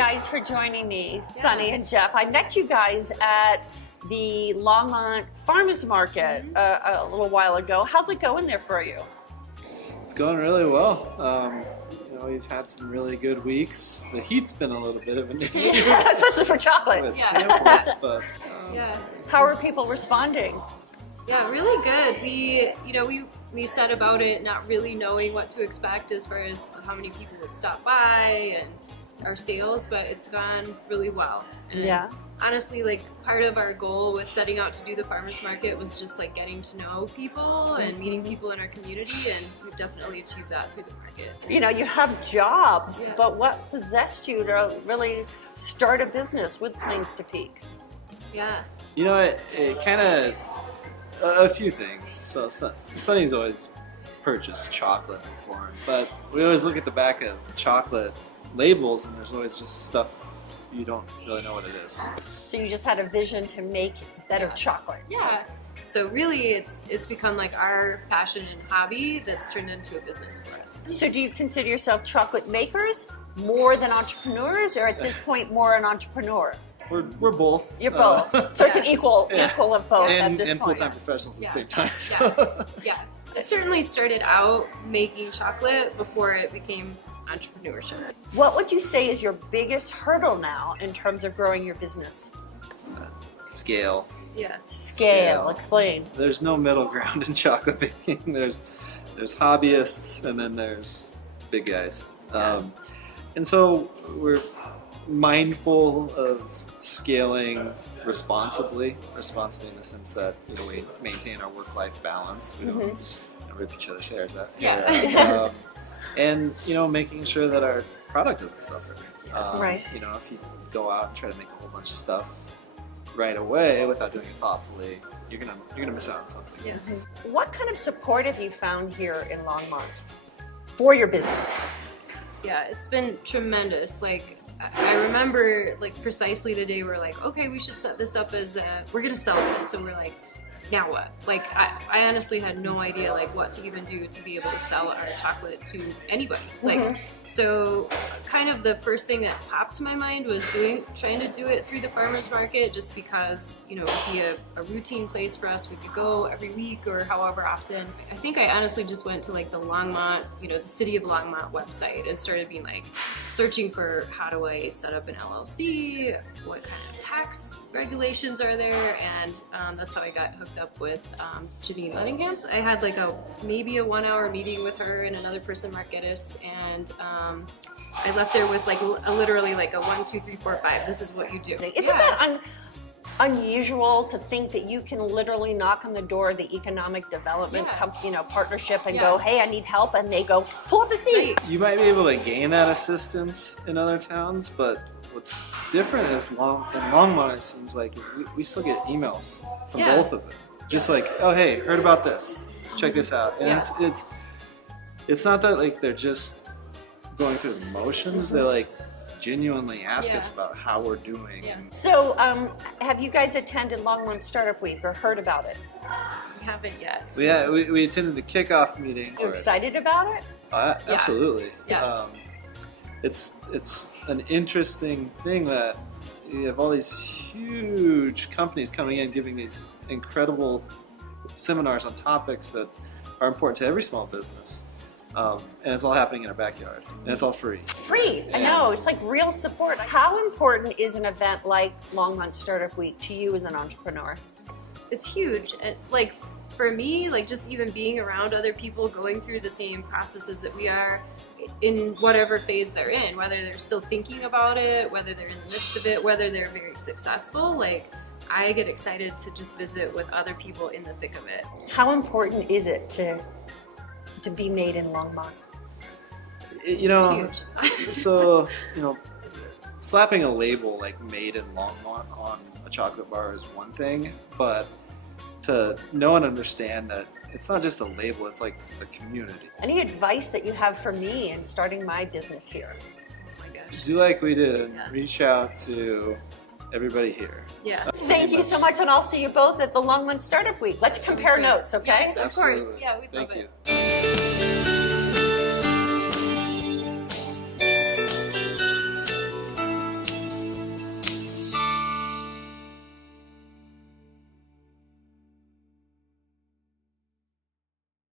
guys for joining me, Sunny and Jeff. I met you guys at the Longmont Farmers Market a little while ago. How's it going there for you? It's going really well. We've had some really good weeks. The heat's been a little bit of an issue. Especially for chocolate. With samples, but how are people responding? Yeah, really good. We set about it not really knowing what to expect as far as how many people would stop by and our sales, but it's gone really well. And honestly, like, part of our goal with setting out to do the farmers market was just like getting to know people and meeting people in our community, and we've definitely achieved that through the market. You know, you have jobs, but what possessed you to really start a business with Plains to Peaks? Yeah. You know, it kind of, a few things. So Sunny's always purchased chocolate before, but we always look at the back of chocolate labels and there's always just stuff you don't really know what it is. So you just had a vision to make better chocolate. Yeah. So really it's become like our passion and hobby that's turned into a business for us. So do you consider yourself chocolate makers more than entrepreneurs, or at this point more an entrepreneur? We're both. You're both. So it's an equal of both at this and point. full-time professionals at the same time. So. Yeah. It certainly started out making chocolate before it became entrepreneurship. What would you say is your biggest hurdle now in terms of growing your business? Scale. Yeah. Scale. Explain. There's no middle ground in chocolate baking. There's hobbyists and then there's big guys. And so we're mindful of scaling responsibly in the sense that we maintain our work-life balance. We don't rip each other's hairs out. And making sure that our product doesn't suffer. Right. If you go out and try to make a whole bunch of stuff right away without doing it thoughtfully, you're gonna miss out on something. Yeah. What kind of support have you found here in Longmont for your business? Yeah, it's been tremendous. Like, I remember like precisely the day we're like, okay, we should set this up as we're gonna sell this. So we're like, now what? Like, I honestly had no idea like what to even do to be able to sell our chocolate to anybody. Like, so kind of the first thing that popped to my mind was trying to do it through the farmers market, just because it would be a routine place for us. We could go every week or however often. I think I honestly just went to like the Longmont, the city of Longmont website and started being like searching for how do I set up an LLC, what kind of tax regulations are there, and that's how I got hooked up with Janine Lettingham. I had like maybe a 1-hour meeting with her and another person, Mark Geddes, and I left there with like literally like a 1, 2, 3, 4, 5. This is what you do. Isn't that unusual to think that you can literally knock on the door of the economic development partnership and go, hey, I need help, and they go, pull up a seat. You might be able to gain that assistance in other towns, but what's different is in Longmont, it seems like, is we still get emails from both of them. Just like, oh hey, heard about this, check this out. And it's not that like they're just going through the motions, they like genuinely ask us about how we're doing. So have you guys attended Longmont Startup Week or heard about it? We haven't yet. We attended the kickoff meeting. You excited about it? Absolutely. Yeah. It's an interesting thing that you have all these huge companies coming in giving these incredible seminars on topics that are important to every small business. And it's all happening in our backyard, and it's all free. Free, I know, it's like real support. How important is an event like Longmont Startup Week to you as an entrepreneur? It's huge. And like for me, like just even being around other people going through the same processes that we are in whatever phase they're in, whether they're still thinking about it, whether they're in the midst of it, whether they're very successful, like I get excited to just visit with other people in the thick of it. How important is it to be made in Longmont? It's huge. So, slapping a label like made in Longmont on a chocolate bar is one thing, but to know and understand that it's not just a label, it's like the community. Any advice that you have for me in starting my business here? Oh my gosh. Do like we did, reach out to everybody here. Yeah. Thank you so much, and I'll see you both at the Longmont Startup Week. Let's compare notes, okay? Yes, of course. Yeah, we'd love it. Thank you.